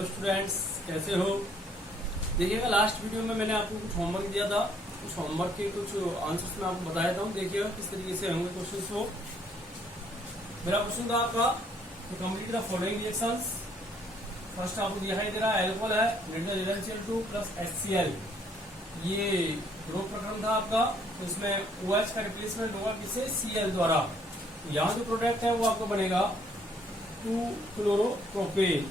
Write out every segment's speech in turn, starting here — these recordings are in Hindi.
हेलो स्टूडेंट्स, कैसे हो। देखिएगा लास्ट वीडियो में मैंने आपको कुछ होमवर्क दिया था। उस होमवर्क के कुछ आंसर्स मैं आपको बताया था। देखिएगा किस तरीके से होंगे क्वेश्चंस वो। मेरा क्वेश्चन था आपका complete the following reactions. First आपको दिखाई दे रहा है एल्कोहल है NaCl2 प्लस HCl। ये ग्रुप प्रकरण था आपका। तो इसमें OH का रिप्लेसमेंट होगा किससे? Cl द्वारा। तो यहाँ जो प्रोडक्ट है वो आपको बनेगा 2-क्लोरोप्रोपेन।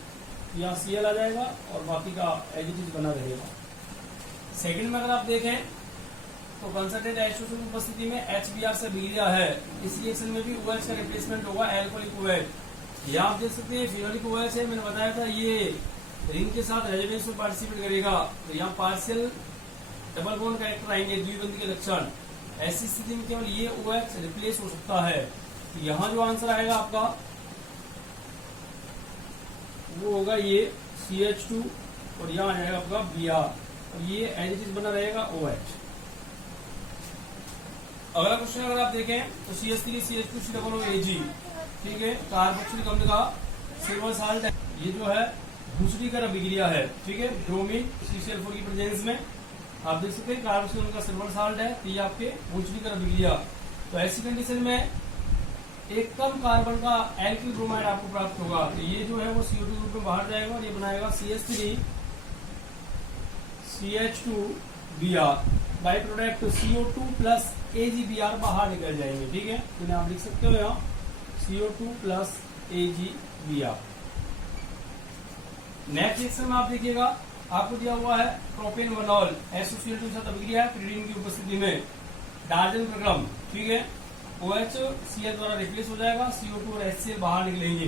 यहाँ Cl आ जाएगा और बाकी का एज इट इज बना रहेगा। सेकंड में अगर आप देखें तो कंसंट्रेट H2 की उपस्थिति में HBr से बिगड़ा है। इस रिएक्शन में भी OH का रिप्लेसमेंट होगा एल्कोहलिक OH। यहाँ आप देख सकते हैं फिनोलिक OH है। मैंने बताया था ये रिंग के साथ रेजोनेंस में पार्टिसिपेट करेगा। तो यहाँ पार्शियल डबल बॉन्ड कैरेक्टर आएंगे, द्विबंधी के लक्षण। ऐसी स्थिति में केवल ये OH रिप्लेस हो सकता है। तो यहाँ जो आंसर आएगा आपका वो होगा ये CH2 और यहाँ आ जाएगा आपका Br और ये एज इट इज बना रहेगा OH। अगला क्वेश्चन अगर आप देखें तो CH3 CH2 COOH, ठीक है, कार्बोक्सिलिक अम्ल का सिल्वर साल्ट है। ये जो है दूसरी का अभिक्रिया है, ठीक है, ब्रोमीन CCl4 की प्रेजेंस में। आप देख सकते हैं कार्बोक्सिलिक अम्ल का सिल्वर साल्ट है। तो ये आपके दूसरी का अभिक्रिया। तो ऐसी कंडीशन में एक कम कार्बन का एल्किल ब्रोमाइड आपको प्राप्त होगा। तो ये जो है वो CO2 रूप में बाहर जाएगा और ये बनाएगा CH3 CH2 Br। By product CO2 plus AgBr बाहर निकल जाएंगे, ठीक है। तो आप लिख सकते हो यहाँ CO2 plus AgBr। Next reaction में आप देखिएगा आपको दिया हुआ है प्रोपेन वनॉल SOCl2 के साथ अभिक्रिया है फ्लोरीन की उपस्थिति में। डार्जन प्रक्रम, ठीक है, OH Cl द्वारा रिप्लेस हो जाएगा। CO2 और HCl बाहर निकलेंगे,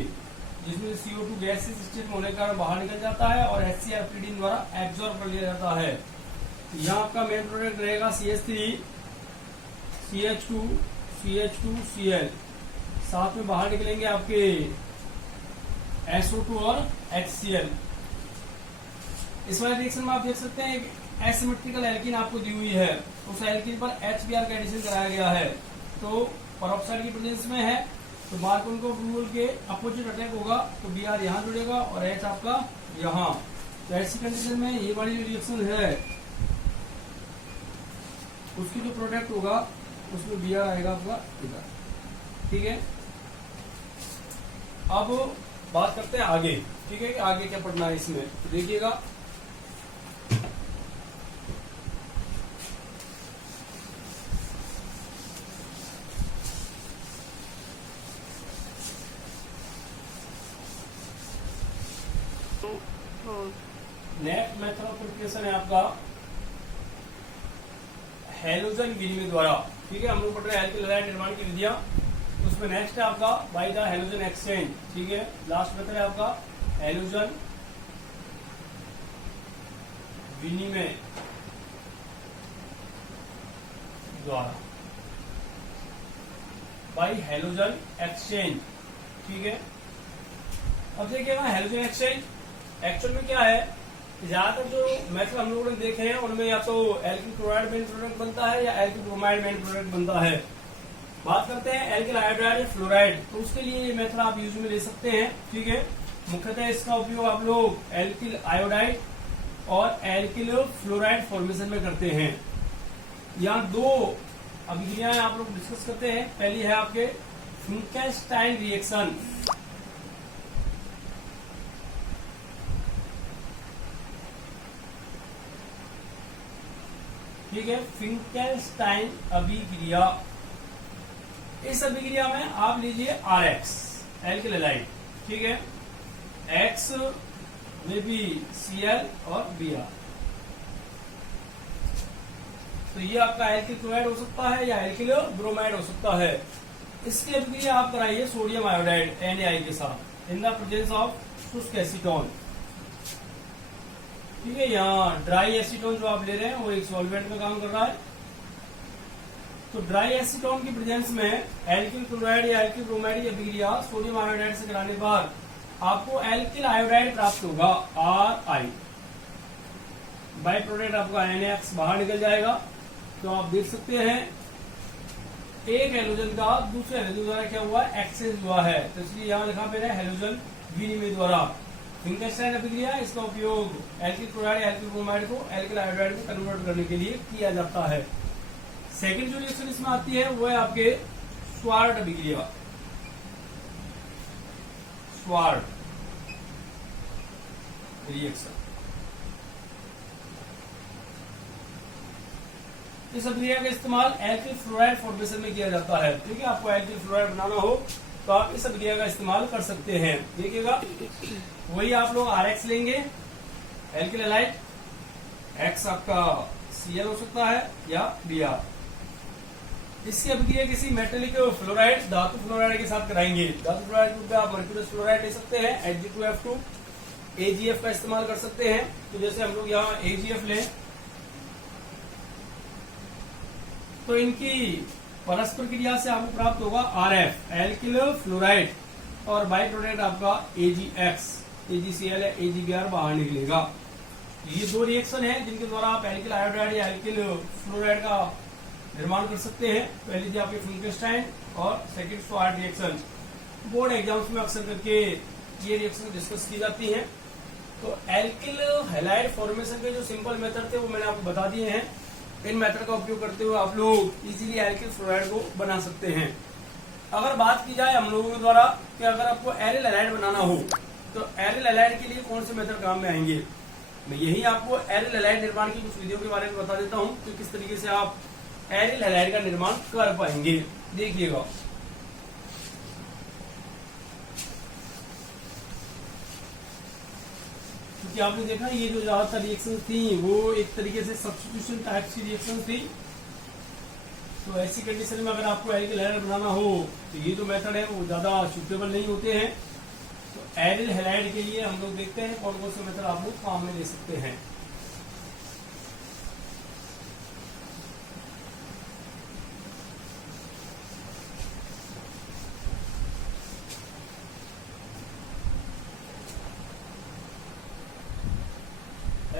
जिसमें CO2 गैसेस स्टेट में होने के कारण बाहर निकल जाता है और HCl फ्लोरीन द्वारा एब्जॉर्ब कर लिया जाता है। यहाँ आपका मेन प्रोडक्ट रहेगा CH3 CH2 CH2 Cl। साथ में बाहर निकलेंगे आपके SO2 और HCl। इस वाले रिएक्शन में आप देख सकते हैं एक एसिमेट्रिकल एल्कीन आपको दी हुई है। उस एल्कीन पर HBr का एडिशन कराया गया है। तो परऑक्साइड की प्रेजेंस में है तो मार्कोनिको रूल के अपोजिट अटैक होगा। तो Br यहाँ जुड़ेगा और H आपका यहाँ। तो ऐसी कंडीशन में ये वाली जो रिएक्शन है उसकी जो प्रोडक्ट होगा उसमें Br आएगा आपका इधर, ठीक है। अब बात करते हैं आगे, ठीक है, कि आगे क्या पढ़ना है इसमें। तो देखिएगा नेक्स्ट मेथड ऑफ प्रिपरेशन है आपका हैलोजन विनिमय द्वारा, ठीक है। हम लोग पढ़ रहे हैं एल्किल हैलाइड निर्माण की विधियां। उसमें नेक्स्ट है आपका बाय द हैलोजन एक्सचेंज, ठीक है। लास्ट मेथड है आपका हैलोजन विनिमय द्वारा, बाय हैलोजन एक्सचेंज, ठीक है। अब देखिएगा हैलोजन एक्सचेंज एक्चुअल में क्या है। ज्यादातर जो मेथड हम लोगों ने देखे हैं उनमें या तो एल्किल क्लोराइड मेन प्रोडक्ट बनता है या एल्किल ब्रोमाइड मेन प्रोडक्ट बनता है। बात करते हैं एल्किल आयोडाइड या फ्लोराइड, तो उसके लिए ये मेथड आप यूज में ले सकते हैं, ठीक है। मुख्यतः इसका उपयोग आप लोग एल्किल आयोडाइड और एल्किल फ्लोराइड फॉर्मेशन में करते हैं। यहाँ दो अभिक्रियाएं आप लोग डिस्कस करते हैं। पहली है आपके फिंकेलस्टाइन रिएक्शन, ठीक है, फिंकेलस्टाइन अभिक्रिया। इस अभिक्रिया में आप लीजिए RX एल्किल हैलाइड, ठीक है, X में भी Cl और Br। तो ये आपका एल्किल क्लोराइड हो सकता है या एल्किल ब्रोमाइड हो सकता है। इसकी अभिक्रिया आप कराइए सोडियम आयोडाइड NaI के साथ इन द प्रेजेंस ऑफ शुष्क एसीटोन, ठीक है। यहाँ ड्राई एसीटोन जो आप ले रहे हैं वो एक सॉल्वेंट में काम कर रहा है। तो ड्राई एसीटोन की प्रेजेंस में एल्किल क्लोराइड या एल्किल ब्रोमाइड की अभिक्रिया सोडियम आयोडाइड से कराने के बाद आपको एल्किल आयोडाइड प्राप्त होगा RI। बाई प्रोडक्ट आपका NaX बाहर निकल जाएगा। तो आप देख सकते हैं एक हैलोजन का दूसरे हैलोजन द्वारा क्या हुआ, एक्सचेंज हुआ है। तो इसलिए यहाँ लिखा मेरा हैलोजन विनिमय द्वारा। फिंकेलस्टाइन अभिक्रिया, इसका उपयोग एल्किल क्लोराइड एल्किल ब्रोमाइड को एल्किल आयोडाइड में कन्वर्ट करने के लिए किया जाता है। सेकंड जो रिएक्शन इसमें आती है वो है आपके स्वार्ट अभिक्रिया। स्वार्ट रिएक्शन, इस अभिक्रिया का इस्तेमाल एल्किल फ्लोराइड फॉर्मेशन में किया जाता है। ठीक है, आपको एल्किल फ्लोराइड बनाना हो तो आप इस अभिक्रिया का इस्तेमाल कर सकते हैं। देखिएगा, वही आप लोग RX लेंगे, एल्किल हैलाइड, X आपका Cl हो सकता है या Br। इसकी अभिक्रिया किसी मेटेलिक फ्लोराइड, धातु फ्लोराइड के साथ कराएंगे। धातु फ्लोराइड पे आप मर्क्यूरियस फ्लोराइड ले सकते हैं, Hg2F2, AgF का इस्तेमाल कर सकते हैं। तो जैसे हम लोग यहाँ AgF लें तो इनकी परस्पर क्रिया से आपको प्राप्त होगा RF, एल्किल फ्लोराइड, और बाई प्रोडक्ट आपका AgX, AgCl या AgBr बाहर निकलेगा। ये दो रिएक्शन है जिनके द्वारा आप एल्किल आयोडाइड या एल्किल फ्लोराइड का निर्माण कर सकते हैं। पहली थी आपकी फिंकेलस्टाइन और second sword reaction. Board exams में अक्सर करके ये रिएक्शन डिस्कस की जाती है। तो एल्किल हैलाइड फॉर्मेशन के जो सिंपल मेथड थे वो मैंने आपको बता दिए हैं। इन मेथड का उपयोग करते हुए आप लोग इजीली एल्किल फ्लोराइड को बना सकते हैं। अगर बात की जाए हम लोगों के द्वारा कि अगर आपको एरिल हैलाइड बनाना हो तो एरिल हैलाइड के लिए कौन से मेथड काम में आएंगे, मैं यही आपको एरिल हैलाइड निर्माण की कुछ विधियों के बारे में बता देता हूँ कि किस तरीके से आप एरिल हैलाइड का निर्माण कर पाएंगे। देखिएगा, क्योंकि आपने देखा ये जो ज्यादातर रिएक्शन थी वो एक तरीके से सब्स्टिट्यूशन टाइप की रिएक्शन थी। तो ऐसी कंडीशन में अगर आपको एरिल हैलाइड बनाना हो तो ये जो मेथड है वो ज्यादा सुटेबल नहीं होते हैं। तो एरिल हैलाइड के लिए हम लोग देखते हैं कौन कौन से मेथड आप लोग काम में ले सकते हैं।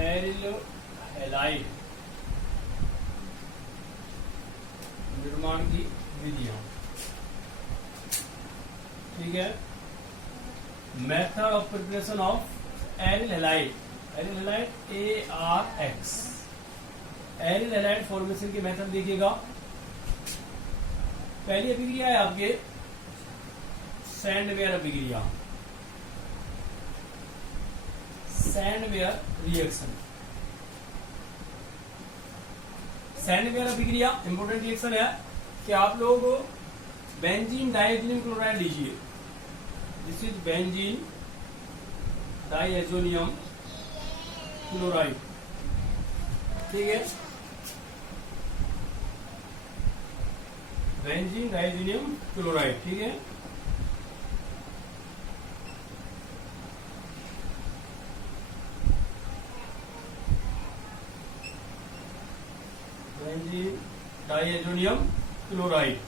एरिल हैलाइड निर्माण की विधियां, ठीक है। Method of preparation of aryl halide, aryl halide ARX, aryl halide formation के मेथड देखिएगा। पहली अभिक्रिया है आपके सैंडवेयर अभिक्रिया, सैंडवेयर रिएक्शन। सैंडवेयर अभिक्रिया इंपोर्टेंट रिएक्शन है कि आप लोग बेंजीन डाइएज़ोनियम क्लोराइड लीजिए। दिस इज बेंजीन डाइएज़ोनियम क्लोराइड, ठीक है। बेंजीन डाइएज़ोनियम क्लोराइड, ठीक है। बेंजीन डाइएज़ोनियम क्लोराइड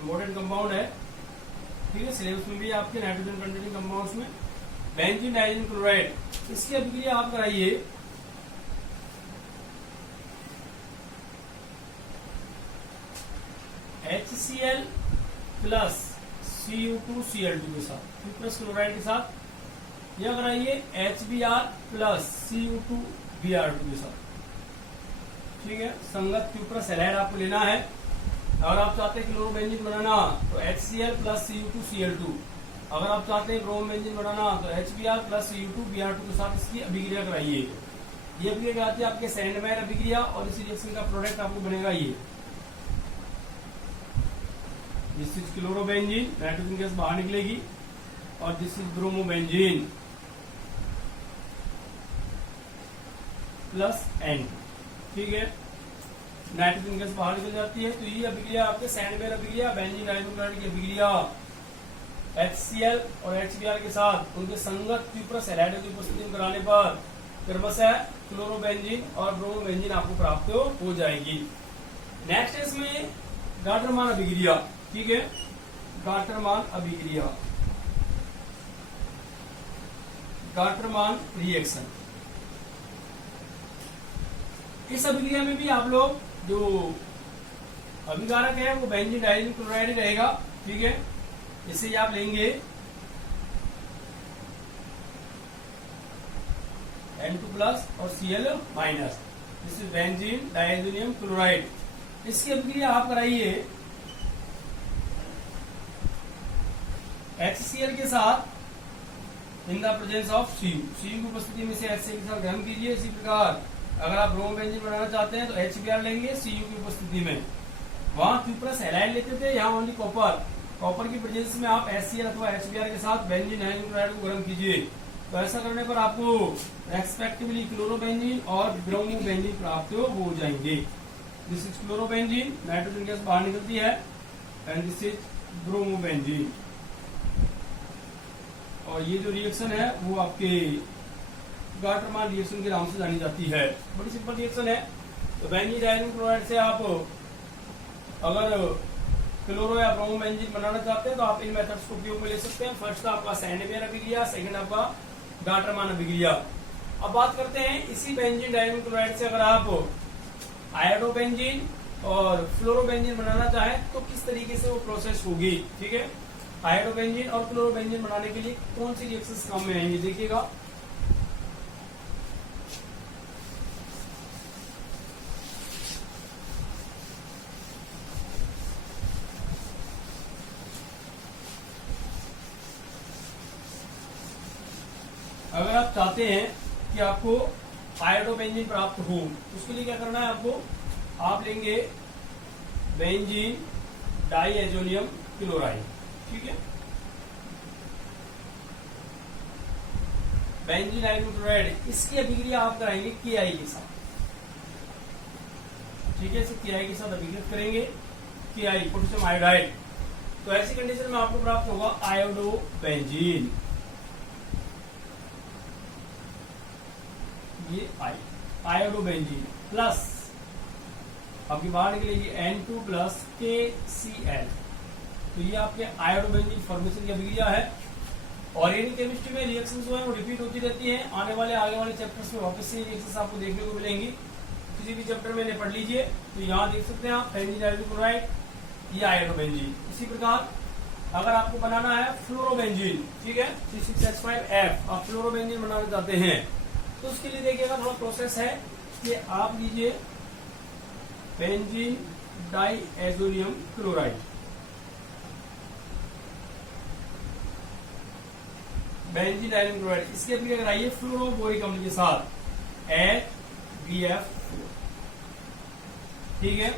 इम्पोर्टेंट कंपाउंड है, ठीक है। सिलेबस में भी आपके नाइट्रोजन कंटेनिंग कंपाउंड्स में बेंजीन डाइएज़ोनियम क्लोराइड, इसकी अभिक्रिया आप कराइए HCl प्लस Cu2Cl2 के साथ, प्लस क्लोराइड के साथ, या कराइए HBr प्लस Cu2Br2 के साथ, ठीक है। संगत क्यूप्रस हैलाइड आपको लेना है। अगर आप चाहते हैं क्लोरोबेंजीन बनाना तो HCl प्लस Cu2Cl2, अगर आप चाहते हैं ब्रोमोबेंजीन बनाना तो HBr प्लस Cu2Br2 के साथ इसकी अभिक्रिया कराइए। ये अभिक्रिया आती है आपके सैंडवेयर अभिक्रिया, और इसी रिएक्शन का प्रोडक्ट आपको बनेगा ये, this is chlorobenzene, nitrogen gas बाहर निकलेगी, और this is bromobenzene plus N, ठीक है। नाइट्रोजन गैस बाहर निकल जाती है। तो ये अभिक्रिया आपके सैंडवेयर अभिक्रिया, बेंजीन डाइएज़ोनियम क्लोराइड की अभिक्रिया HCl और HBr के साथ उनके संगत क्यूप्रस हैलाइड की उपस्थिति में कराने पर क्रमशः क्लोरोबेंजीन और ब्रोमोबेंजीन आपको प्राप्त हो जाएगी। नेक्स्ट है इसमें गाटरमान अभिक्रिया, ठीक है। गाटरमान अभिक्रिया, गाटरमान रिएक्शन। इस अभिक्रिया में भी आप लोग जो अभिकारक है वो बेंजीन डाइएज़ोनियम क्लोराइड रहेगा, ठीक है। इसे आप लेंगे N2 प्लस और Cl minus. This is benzene diazonium chloride. इसकी अभिक्रिया आप कराइए HCl के साथ in the presence of Cu। Cu की उपस्थिति में से HCl के साथ ग्रहण कीजिए। इसी प्रकार अगर आप ब्रोमो बेंजीन बनाना चाहते हैं तो HBr लेंगे Cu की उपस्थिति में। वहां Q प्लस एलाइन लेते थे, यहाँ ओनली कॉपर। कॉपर की प्रेजेंस में आप HCl अथवा HBr के साथ बेंजीन डाइएजोनियम क्लोराइड को गर्म कीजिए। तो ऐसा करने पर आपको रेस्पेक्टिवली क्लोरोबेंजीन और ब्रोमो बेंजीन प्राप्त हो जाएंगे। This is chlorobenzene, nitrogen gas बाहर निकलती है, and this is bromo benzene. और ये जो रिएक्शन है वो आपके गाटरमान रिएक्शन के नाम से जानी जाती है। बड़ी सिंपल रिएक्शन है। तो बेंजीन डाइएजोनियम क्लोराइड से आप अगर क्लोरो या ब्रोमो बेंजीन बनाना चाहते हैं तो आप इन मेथड्स को उपयोग में ले सकते हैं। फर्स्ट आपका सैंडवेयर अभिक्रिया, सेकंड आपका गाटरमान अभिक्रिया। अब बात करते हैं इसी बेंजीन डाइएजोनियम क्लोराइड से अगर आप आयोडोबेंजीन और फ्लोरोबेंजीन बनाना चाहें तो किस तरीके से वो प्रोसेस होगी। ठीक है, आयोडोबेंजीन और क्लोरोबेंजीन बनाने के लिए कौन सी रिएक्शंस काम में आएंगी देखिएगा। अगर आप चाहते हैं कि आपको आयोडोबेंजीन प्राप्त हो, उसके लिए क्या करना है आपको, आप लेंगे बेंजीन डाइएजोनियम क्लोराइड। ठीक है, बेंजीन डाइएजोनियम क्लोराइड, इसकी अभिक्रिया आप कराएंगे KI के साथ। ठीक है, इसे KI के साथ अभिक्रिया करेंगे, KI पोटेशियम आयोडाइड। तो ऐसी कंडीशन में आपको प्राप्त होगा आयोडोबेंजीन। ये आयोडोबेंजीन प्लस आपकी बाहर निकलेगी N2 प्लस KCl। तो ये आपके आयोडोबेंजीन फॉर्मेशन की अभिक्रिया है। ऑर्गेनिक केमिस्ट्री में रिएक्शंस जो है वो रिपीट होती रहती हैं। आगे वाले चैप्टर्स में वापस से रिएक्शंस आपको देखने को मिलेंगी। किसी भी चैप्टर में पढ़ लीजिए। तो यहाँ देख सकते हैं आप बेंजीन डाइएजोनियम क्लोराइड, ये आयोडोबेंजीन। इसी प्रकार अगर आपको बनाना है फ्लोरोबेंजीन, ठीक है, C6H5F, आप फ्लोरोबेंजीन बनाना चाहते हैं तो उसके लिए देखिएगा थोड़ा प्रोसेस है कि आप लीजिए benzene diazonium chloride, benzene diazonium chloride, इसके अभिक्रिया कराइए फ्लोरोबोरिक अम्ल के साथ HBF4। ठीक है,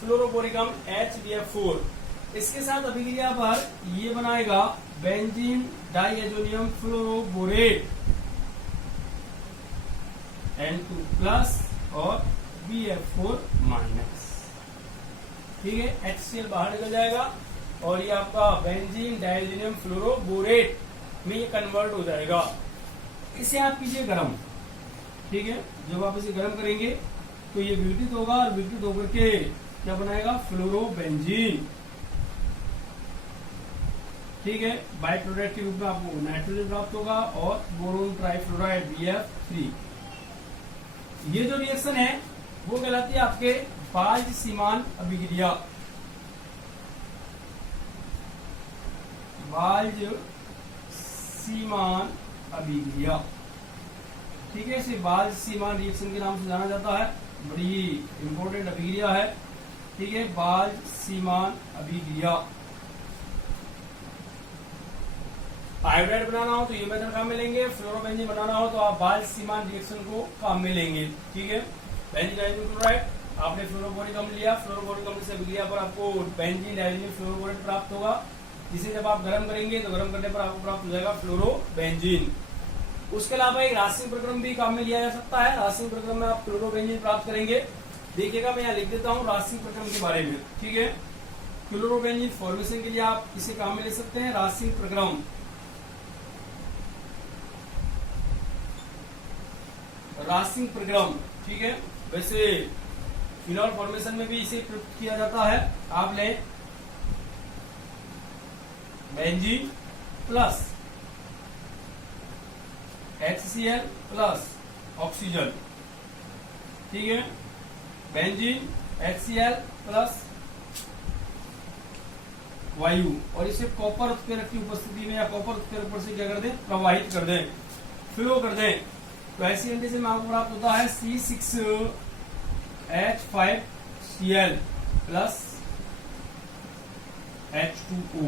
फ्लोरोबोरिक अम्ल HBF4, इसके साथ अभिक्रिया पर ये बनाएगा benzene diazonium fluoroborate N2 plus और BF4 माइनस। ठीक है, HCl बाहर निकल जाएगा और ये आपका बेंजीन डाइएजोनियम फ्लोरोबोरेट में ये कन्वर्ट हो जाएगा। इसे आप कीजिए गर्म। ठीक है, जब आप इसे गर्म करेंगे तो ये विघटित होगा और विघटित होकर के क्या बनाएगा, फ्लोरोबेंजीन। ठीक है, बाई प्रोडक्ट के रूप में आपको नाइट्रोजन प्राप्त होगा और बोरोन ट्राइफ्लोराइड BF3। ये जो रिएक्शन है वो कहलाती है आपके बाल्ज-सीमान अभिक्रिया। बाल्ज-सीमान अभिक्रिया, ठीक है, इसे बाल्ज-सीमान रिएक्शन के नाम से जाना जाता है। बड़ी इंपॉर्टेंट अभिक्रिया है। ठीक है, बाल्ज-सीमान अभिक्रिया। आयोडाइड बनाना हो तो ये मेथड काम में लेंगे, फ्लोरोबेंजीन बनाना हो तो आप बाल्ज-सीमान रिएक्शन को काम में लेंगे। ठीक है, बेंजीन डाइएजोनियम क्लोराइड, आपने फ्लोरोबोरिक अम्ल लिया, फ्लोरोबोरिक अम्ल से अभिक्रिया पर आपको बेंजीन डाइएजोनियम फ्लोरोबोरेट प्राप्त होगा, जिसे जब आप गर्म करेंगे तो गर्म करने पर आपको प्राप्त हो जाएगा फ्लोरोबेंजीन। उसके अलावा एक रासायनिक प्रक्रम भी काम में लिया जा सकता है। रासायनिक प्रक्रम में आप क्लोरोबेंजीन प्राप्त करेंगे। देखिएगा, मैं यहाँ लिख देता हूँ रासायनिक प्रक्रम के बारे में। ठीक है, क्लोरोबेंजीन फॉर्मेशन के लिए आप इसे काम में ले सकते हैं। रासायनिक प्रक्रम, रासायनिक प्रक्रम, ठीक है, वैसे फिनॉल फॉर्मेशन में भी इसे प्रयुक्त किया जाता है। आप ले benzene plus HCl plus oxygen. ठीक है, बेंजीन HCl प्लस वायु, और इसे कॉपर उत्प्रेरक की उपस्थिति में या कॉपर उत्प्रेरक पर से क्या कर दें, प्रवाहित कर दें, फ्लो कर दें। तो ऐसी कंडीशन में आपको प्राप्त होता है C6H5Cl प्लस H2O।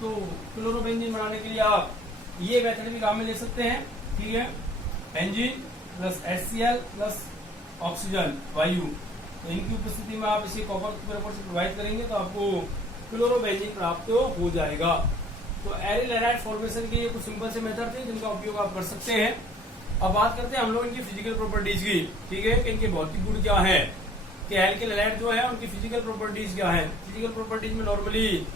तो क्लोरोबेंजीन बनाने के लिए आप ये मेथड भी काम में ले सकते हैं, ठीक है। Benzene plus HCl plus oxygen वायु, तो इनकी उपस्थिति में आप इसे कॉपर के ऊपर से प्रोवाइड करेंगे तो आपको क्लोरोबेंजीन प्राप्त हो जाएगा। तो एरिल हैलाइड फॉर्मेशन के ये कुछ सिंपल से मेथड थे जिनका उपयोग आप कर सकते हैं। अब बात करते हैं हम लोग इनकी फिजिकल प्रॉपर्टीज की, ठीक है, कि इनके भौतिक गुण क्या है, कि एल्किल हैलाइड जो है उनकी फिजिकल प्रॉपर्टीज क्या है। फिजिकल प्रॉपर्टीज में नॉर्मली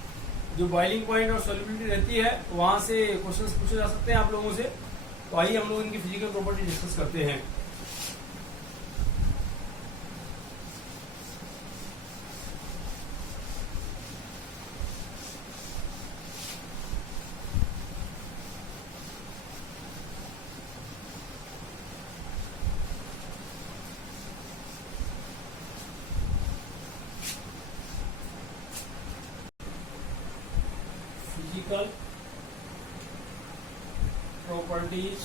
जो बॉइलिंग पॉइंट और सॉल्युबिलिटी रहती है वहां से क्वेश्चंस पूछे जा सकते हैं आप लोगों से। तो आइए हम लोग इनकी फिजिकल प्रॉपर्टी डिस्कस करते हैं। Physical properties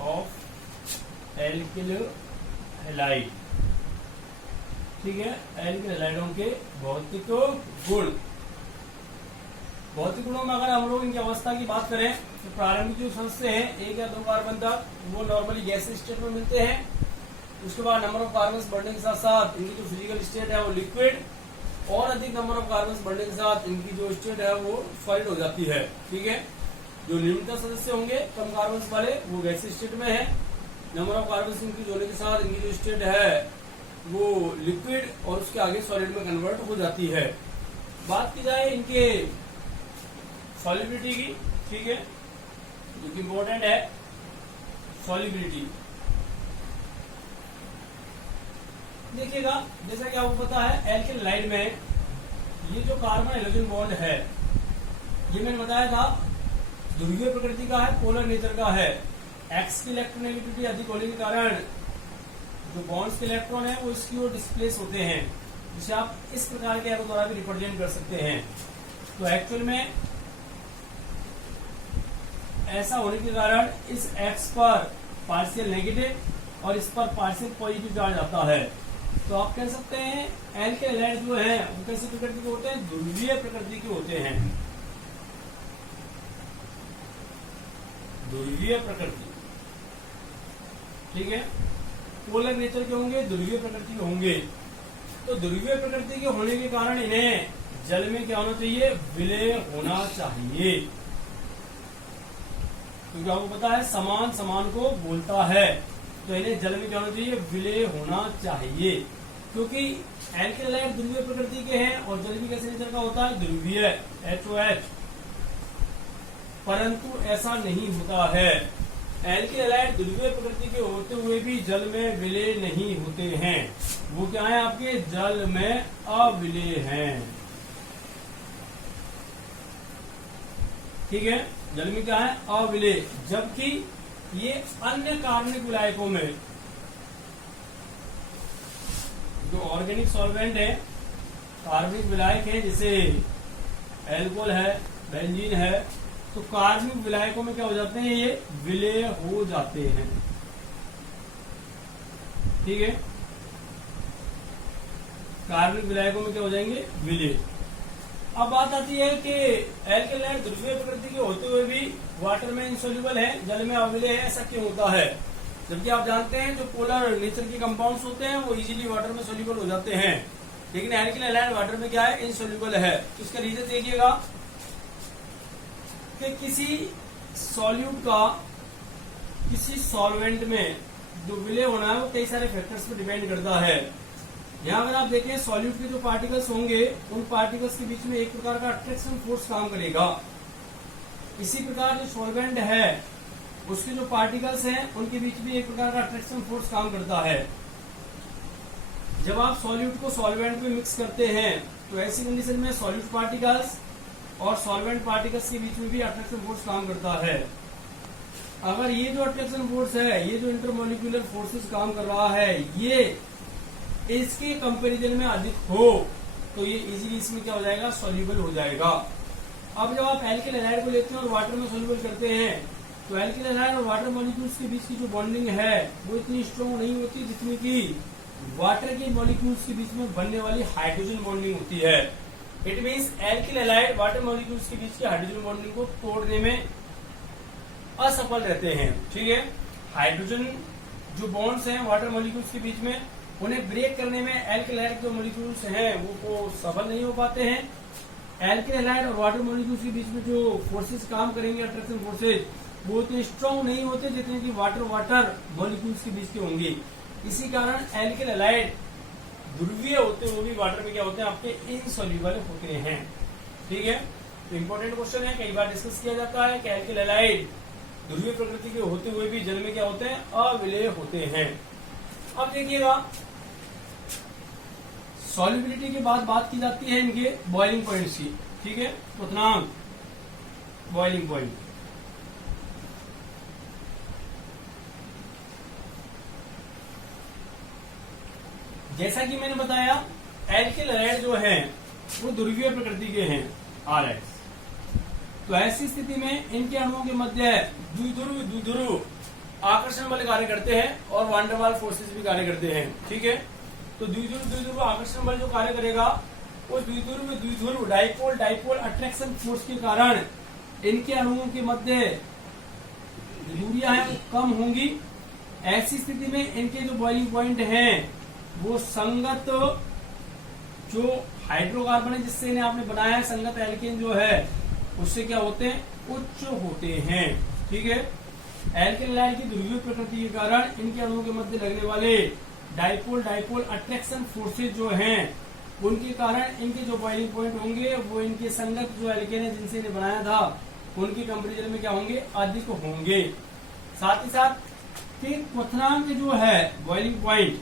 of alkyl halide, ठीक है। एल्किल हैलाइडों के भौतिक गुण। भौतिक गुणों में अगर हम लोग इनकी अवस्था की बात करें तो प्रारंभिक जो सदस्य हैं 1 या 2 कार्बन तक वो नॉर्मली गैसीय स्टेट में मिलते हैं। उसके बाद नंबर ऑफ कार्बन बढ़ने के साथ साथ इनकी जो फिजिकल स्टेट है वो लिक्विड, और अधिक नंबर ऑफ कार्बन बढ़ने के साथ इनकी जो स्टेट है वो सॉलिड हो जाती है, ठीक है। जो निम्नतम सदस्य होंगे कम कार्बन वाले वो गैसीय स्टेट में है। नंबर ऑफ कार्बन इनकी जोड़ने के साथ इनकी जो स्टेट है वो लिक्विड और उसके आगे सॉलिड में कन्वर्ट हो जाती है। बात की जाए इनके सॉलिबिलिटी की, ठीक है, जो कि इम्पोर्टेंट है सॉलिबिलिटी। देखिएगा, जैसा कि आपको पता है एल्किल हैलाइड में ये जो कार्बन हाइड्रोजन बॉन्ड है ये मैंने बताया था ध्रुवीय प्रकृति का है, पोलर नेचर का है। एक्स की इलेक्ट्रोनेगेटिविटी अधिक होने के कारण जो बॉन्ड्स के इलेक्ट्रॉन है वो इसकी ओर डिस्प्लेस होते हैं, जिसे आप इस प्रकार के एरो द्वारा भी रिप्रेजेंट कर सकते हैं। तो एक्चुअल में ऐसा होने के कारण इस एक्स पर पार्शियल नेगेटिव और इस पर पार्शियल पॉजिटिव चार्ज आता है। तो आप कह सकते हैं एल्किल हैलाइड जो है वो कैसी प्रकृति के होते हैं, ध्रुवीय प्रकृति के होते हैं। ध्रुवीय प्रकृति, ठीक है। पोलर नेचर के होंगे, ध्रुवीय प्रकृति के होंगे। तो ध्रुवीय प्रकृति के होने के कारण इन्हें जल में क्या होना चाहिए, विलय होना चाहिए, क्योंकि आपको पता है समान समान को बोलता है। तो इन्हें जल में क्या होना चाहिए, विलय होना चाहिए, क्योंकि एल्किल हैलाइड ध्रुवीय प्रकृति के हैं और जल भी कैसे नेचर का होता है, ध्रुवीय HOH। परंतु ऐसा नहीं होता है, एल्किल हैलाइड ध्रुवीय प्रकृति के होते हुए भी जल में विलय नहीं होते हैं। वो क्या है, आपके जल में अविलय हैं, ठीक है। जल में क्या है, अविलय। जबकि ये अन्य कार्बनिक विलायकों में जो ऑर्गेनिक सॉल्वेंट है, कार्बनिक विलायक है, जैसे एल्कोहल है, बेंजीन है, तो कार्बनिक विलायकों में क्या हो जाते हैं, ये विलय हो जाते हैं, ठीक है। कार्बनिक विलायकों में क्या हो जाएंगे, विलय। अब बात आती है कि एल्किल हैलाइड ध्रुवीय प्रकृति के होते हुए भी वाटर में इनसोल्यूबल है, जल में अविलय है, ऐसा क्यों होता है? जबकि आप जानते हैं जो पोलर नेचर के कंपाउंड्स होते हैं वो इजीली वाटर में सोल्यूबल हो जाते हैं, लेकिन एल्किल हैलाइड वाटर में क्या है, इनसोल्यूबल है। तो इसका रीजन देखिएगा कि किसी सॉल्यूट का किसी सॉल्वेंट में जो विलय होना है वो कई सारे फैक्टर्स पर डिपेंड करता है। यहाँ अगर आप देखें सॉल्यूट के जो पार्टिकल्स होंगे उन पार्टिकल्स के बीच में एक प्रकार का अट्रैक्शन फोर्स काम करेगा। इसी प्रकार जो सॉल्वेंट है उसके जो पार्टिकल्स हैं उनके बीच भी एक प्रकार का अट्रैक्शन फोर्स काम करता है। जब आप सॉल्यूट को सॉल्वेंट में मिक्स करते हैं तो ऐसी कंडीशन में सॉल्यूट पार्टिकल्स और सॉल्वेंट पार्टिकल्स के बीच में भी अट्रैक्शन फोर्स काम करता है। अगर ये जो अट्रैक्शन फोर्स है, ये जो इंटरमोलिक्यूलर फोर्सेस काम कर रहा है, ये इसके कंपैरिजन में अधिक हो तो ये इजीली इसमें क्या हो जाएगा, सॉल्यूबल हो जाएगा। अब जब आप एल्किल हैलाइड को लेते हैं और वाटर में सॉल्यूबल करते हैं तो एल्किल हैलाइड और वाटर मॉलिक्यूल्स के बीच की जो बॉन्डिंग है वो इतनी स्ट्रॉन्ग नहीं होती जितनी कि वाटर के मॉलिक्यूल्स के बीच में बनने वाली हाइड्रोजन बॉन्डिंग होती है। It means alkyl halide water molecules के बीच की हाइड्रोजन बॉन्डिंग को तोड़ने में असफल रहते हैं। ठीक है, हाइड्रोजन जो बॉन्ड्स हैं वाटर मॉलिक्यूल्स के बीच में, उन्हें ब्रेक करने में एल्किल हैलाइड जो मॉलिक्यूल्स हैं वो सफल नहीं हो पाते हैं। एल्किल हैलाइड और वाटर मॉलिक्यूल्स के बीच में जो फोर्सेस काम करेंगे, अट्रैक्शन फोर्सेज, वो उतने स्ट्रॉन्ग नहीं होते जितने कि वाटर मॉलिक्यूल्स के बीच के होंगे। इसी कारण एल्किल हैलाइड ध्रुवीय होते हुए भी वाटर में क्या होते हैं, आपके इनसॉल्युबल होते हैं। ठीक है, तो इंपॉर्टेंट क्वेश्चन है, कई बार डिस्कस किया जाता है कि एल्किल हैलाइड ध्रुवीय प्रकृति के होते हुए भी जल में क्या होते हैं, अविलेय होते हैं। अब देखिएगा, सॉल्युबिलिटी के बाद बात की जाती है इनके बॉइलिंग पॉइंट्स की। ठीक है, क्वथनांक, बॉइलिंग पॉइंट। जैसा कि मैंने बताया, एल्किल हैलाइड जो हैं वो ध्रुवीय प्रकृति के हैं, RS। तो ऐसी स्थिति में इनके अणुओं के मध्य द्विध्रुव आकर्षण बल कार्य करते हैं और वान डेर वाल फोर्सेस भी कार्य करते हैं। ठीक है, तो द्विध्रुव आकर्षण बल जो कार्य करेगा, उस द्विध्रुव डाइपोल अट्रैक्शन फोर्स के कारण इनके अणुओं के मध्य दूरियां हैं वो कम होंगी। ऐसी स्थिति में इनके जो बॉइलिंग पॉइंट हैं वो संगत जो हाइड्रोकार्बन है जिससे इन्हें आपने बनाया है, संगत एल्केन जो है, उससे क्या होते हैं, उच्च होते हैं। ठीक है, एल्किल हैलाइड की ध्रुवीय प्रकृति के कारण इनके अणुओं के मध्य लगने वाले डाइपोल अट्रैक्शन फोर्सेज जो हैं, उनके कारण इनके जो बॉइलिंग पॉइंट होंगे वो इनके संगत जो एल्केन है जिनसे इन्हें बनाया था उनके कंपेरिजन में क्या होंगे, अधिक होंगे। साथ ही साथ कि क्वथनांक जो है बॉइलिंग पॉइंट,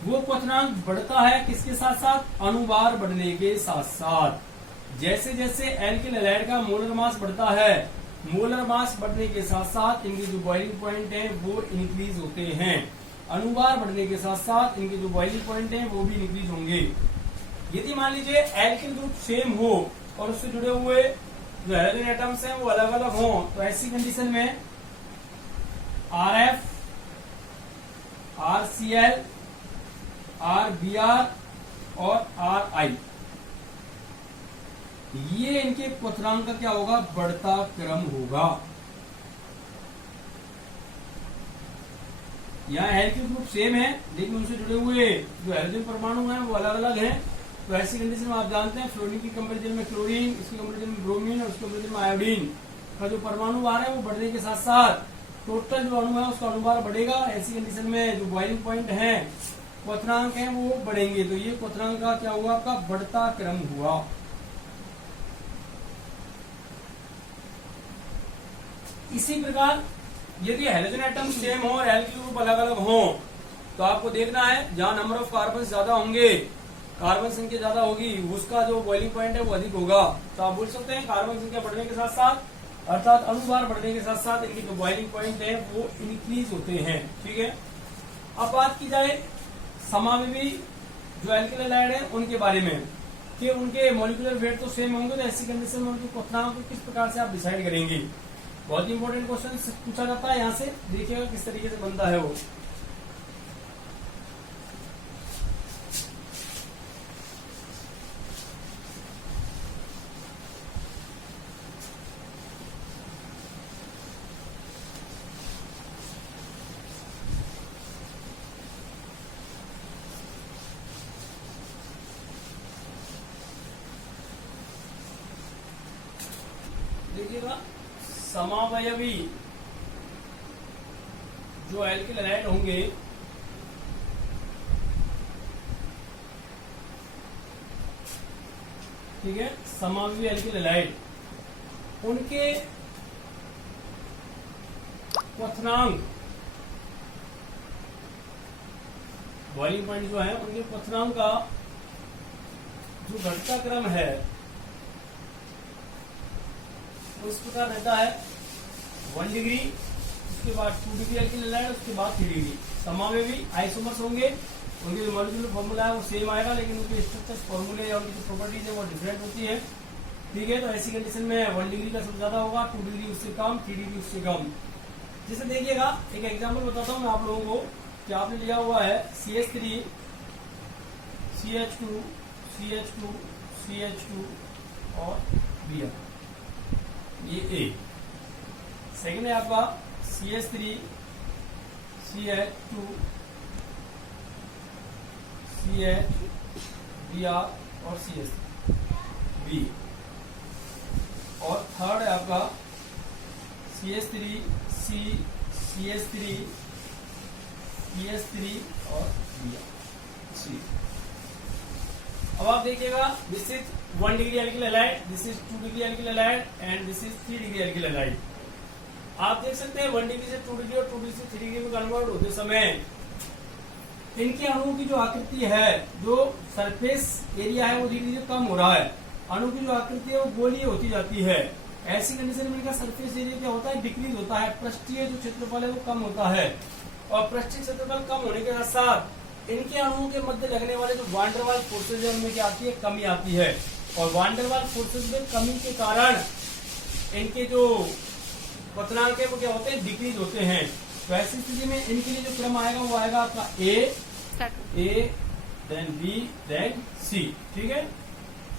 वो क्वथनांक बढ़ता है किसके साथ साथ, अणुभार बढ़ने के साथ साथ। जैसे जैसे एल्किल हैलाइड का मोलर मास बढ़ता है, मोलर मास बढ़ने के साथ साथ इनके जो बॉइलिंग पॉइंट हैं वो इंक्रीज होते हैं। अणुभार बढ़ने के साथ साथ इनके जो बॉइलिंग पॉइंट हैं वो भी इंक्रीज होंगे। यदि मान लीजिए एल्किल ग्रुप सेम हो और उससे जुड़े हुए जो हैलोजन एटम्स हैं वो अलग अलग हों, तो ऐसी कंडीशन में RF, RCl, RBr और RI, ये इनके क्वथनांक का क्या होगा, बढ़ता क्रम होगा। यहाँ एल्किल ग्रुप सेम है लेकिन उनसे जुड़े हुए जो हाइड्रोजन परमाणु हैं वो अलग अलग हैं। तो ऐसी कंडीशन में आप जानते हैं फ्लोरीन की कंपेरिजन में क्लोरीन, इसकी कंपेरिजन में ब्रोमीन और इसकी कंपेरिजन में आयोडीन का जो परमाणु भार है वो बढ़ने के साथ साथ टोटल जो अणु है उसका अणुभार बढ़ेगा। ऐसी कंडीशन में जो बॉइलिंग पॉइंट है, क्वथनांक है, वो बढ़ेंगे। तो ये क्वथनांक का क्या हुआ, आपका बढ़ता क्रम हुआ। इसी प्रकार यदि हाइड्रोजन एटम सेम हो और एल्किल ग्रुप अलग अलग हो, तो आपको देखना है जहां नंबर ऑफ कार्बन ज्यादा होंगे, कार्बन संख्या ज्यादा होगी, उसका जो बॉइलिंग पॉइंट है वो अधिक होगा। तो आप बोल सकते हैं कार्बन संख्या बढ़ने के साथ साथ, अर्थात अणुभार बढ़ने के साथ साथ इनके जो बॉइलिंग पॉइंट है वो इंक्रीज होते हैं। ठीक है, अब बात की जाए समावेवी जो एल्किल हैलाइड है उनके बारे में कि उनके मॉलिक्यूलर वेट तो सेम होंगे, तो ऐसी कंडीशन में उनके क्वथनांक को किस प्रकार से आप डिसाइड करेंगे। बहुत इंपॉर्टेंट क्वेश्चन पूछा जाता है यहाँ से, देखिएगा किस तरीके से बनता है वो। देखिएगा, समावयवी जो एल्किल हैलाइड होंगे ठीक है, समावयवी एल्किल हैलाइड, उनके क्वथनांक बॉइलिंग पॉइंट जो है उनके क्वथनांक का जो घटता क्रम है उस प्रकार रहता है 1 डिग्री, उसके बाद 2 डिग्री एल्किल हैलाइड, उसके बाद 3 डिग्री। समावेवी आइसोमर्स होंगे, उनके जो मॉलिक्यूलर फॉर्मूला है वो सेम आएगा लेकिन उनके स्ट्रक्चर फॉर्मूले या उनकी जो प्रॉपर्टीज है वो डिफरेंट होती है। ठीक है, तो ऐसी कंडीशन में 1 डिग्री का सबसे ज्यादा होगा, 2 डिग्री उससे कम, 3 डिग्री उससे कम। जैसे देखिएगा एक एग्जांपल बताता हूँ मैं आप लोगों को कि आपने लिया हुआ है CH3 CH2 CH2 CH2 और Br, ये A। सेकेंड है आपका CH3 CH2 CH Br और CH3 B। और थर्ड है आपका CH3 C CH3 CH3 और Br C। अब आप देखिएगा this is 1 degree alkyl halide, this is 2 degree alkyl halide and this is 3 degree alkyl halide. आप देख सकते हैं 1 डिग्री से 2 डिग्री और 2 डिग्री से 3 डिग्री में कन्वर्ट होते समय इनके अणुओं की जो आकृति है, जो सरफेस एरिया है वो धीरे धीरे कम हो रहा है, अणु की जो आकृति है वो गोलीय होती जाती है। ऐसी कंडीशन में इनका सरफेस एरिया क्या होता है, डिक्रीज होता है, पृष्ठीय जो क्षेत्रफल है वो कम होता है। और पृष्ठीय क्षेत्रफल कम होने के साथ साथ इनके अणुओं के मध्य लगने वाले जो वान डेर वाल्स फोर्सेज है उनमें क्या आती है, कमी आती है। और वान डेर वाल्स फोर्सेज में कमी के कारण इनके जो क्वथनांक है वो क्या होते हैं, डिक्रीज होते हैं। तो ऐसी स्थिति में इनके लिए जो क्रम आएगा वो आएगा आपका ए देन बी देन सी। ठीक है,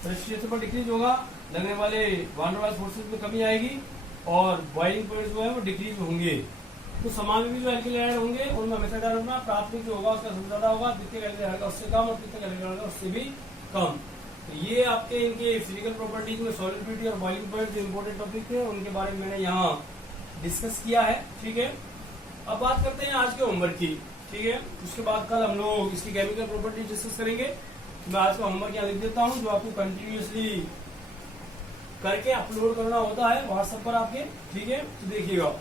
पृष्ठीय क्षेत्रफल डिक्रीज होगा, लगने वाले वान डेर वाल्स फोर्सेज में कमी आएगी और बॉइलिंग पॉइंट जो है वो डिक्रीज होंगे। तो समान भी जो एल्किल हैलाइड होंगे उनमें हमेशा ध्यान रखना प्राथमिक जो होगा उसका सबसे ज्यादा होगा, द्वितीयक एल्किल हैलाइड का उससे कम और तृतीयक एल्किल हैलाइड का उससे भी कम। तो ये आपके इनके फिजिकल प्रॉपर्टीज में सॉलिडिटी और बॉइलिंग पॉइंट जो इम्पोर्टेंट टॉपिक है उनके बारे में मैंने यहाँ डिस्कस किया है। ठीक है, अब बात करते हैं आज के होमवर्क की। ठीक है, उसके बाद कल हम लोग इसकी केमिकल प्रॉपर्टीज डिस्कस करेंगे। मैं आज का होमवर्क यहाँ लिख देता हूँ जो आपको कंटिन्यूअसली करके अपलोड करना होता है व्हाट्सएप पर आपके। ठीक है, तो देखिएगा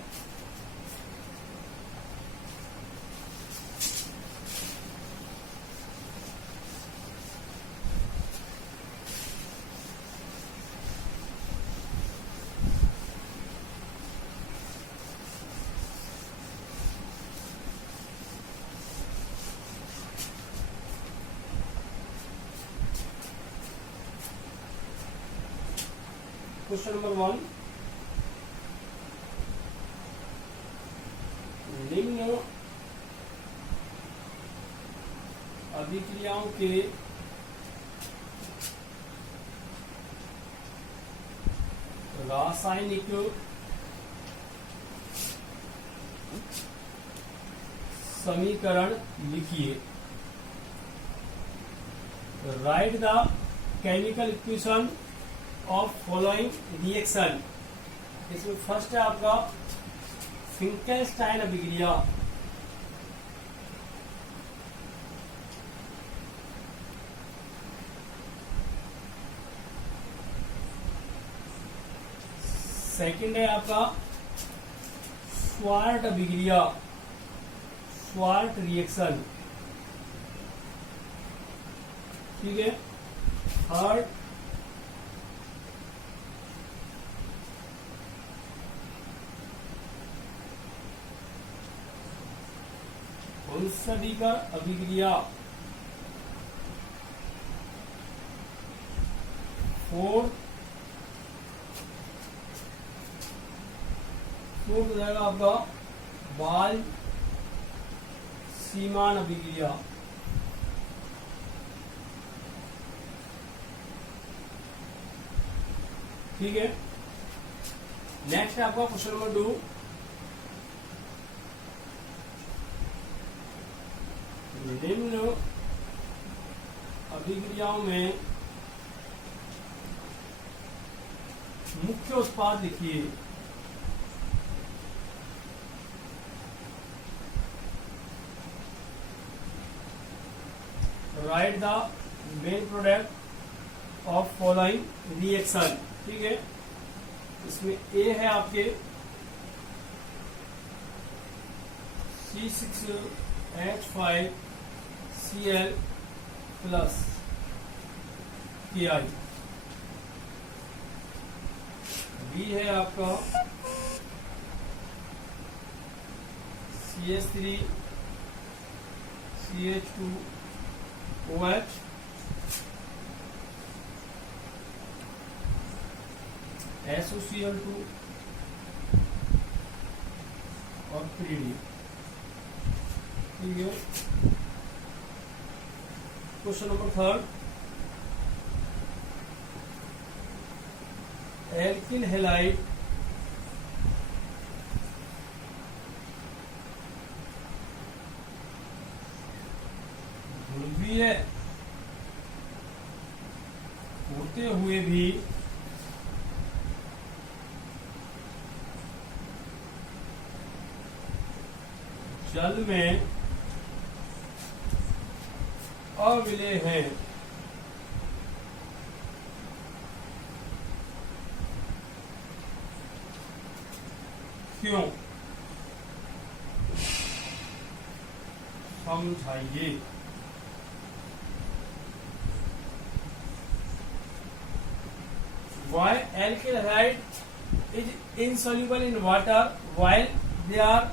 क्वेश्चन नंबर 1, निम्न अभिक्रियाओं के रासायनिक समीकरण लिखिए। Right the chemical equation of following reaction. इसमें फर्स्ट है आपका फिंकेलस्टाइन अभिक्रिया। सेकंड है आपका स्वार्ट अभिक्रिया, स्वार्ट रिएक्शन। ठीक है, थर्ड उनसदीकर अभिक्रिया। फोर्थ हो जाएगा आपका बाल सीमान अभिक्रिया। ठीक है, नेक्स्ट है आपका क्वेश्चन नंबर 2, निम्न अभिक्रियाओं में मुख्य उत्पाद लिखिए। Right the main product of following reaction. ठीक है, इसमें ए है आपके C6H5Cl प्लस Ki। बी है आपका CH3CH2OH SOCl2 और PDD। ठीक है, क्वेश्चन नंबर 3, एल्किल हैलाइड ध्रुवीय होते हुए भी जल में अविलेय हैं। क्यों? समझाइए। Why alkyl halide is insoluble in water while they are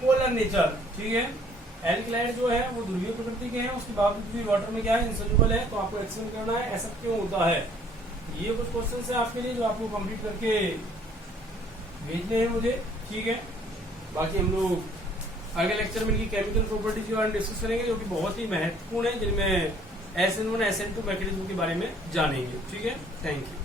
polar nature? ठीक है, एल्किलाइड जो है वो ध्रुवीय प्रकृति के हैं, उसके बावजूद भी वाटर में क्या है, इनसोल्यूबल है। तो आपको एक्सप्लेन करना है ऐसा क्यों होता है। ये कुछ क्वेश्चन है आपके लिए जो आपको कंप्लीट करके भेजने हैं मुझे। ठीक है, बाकी हम लोग अगले लेक्चर में इनकी केमिकल प्रॉपर्टीज के बारे में डिस्कस करेंगे, जो कि बहुत ही महत्वपूर्ण है, जिनमें SN1 SN2 मैकेनिज्म के बारे में जानेंगे। ठीक है, थैंक यू।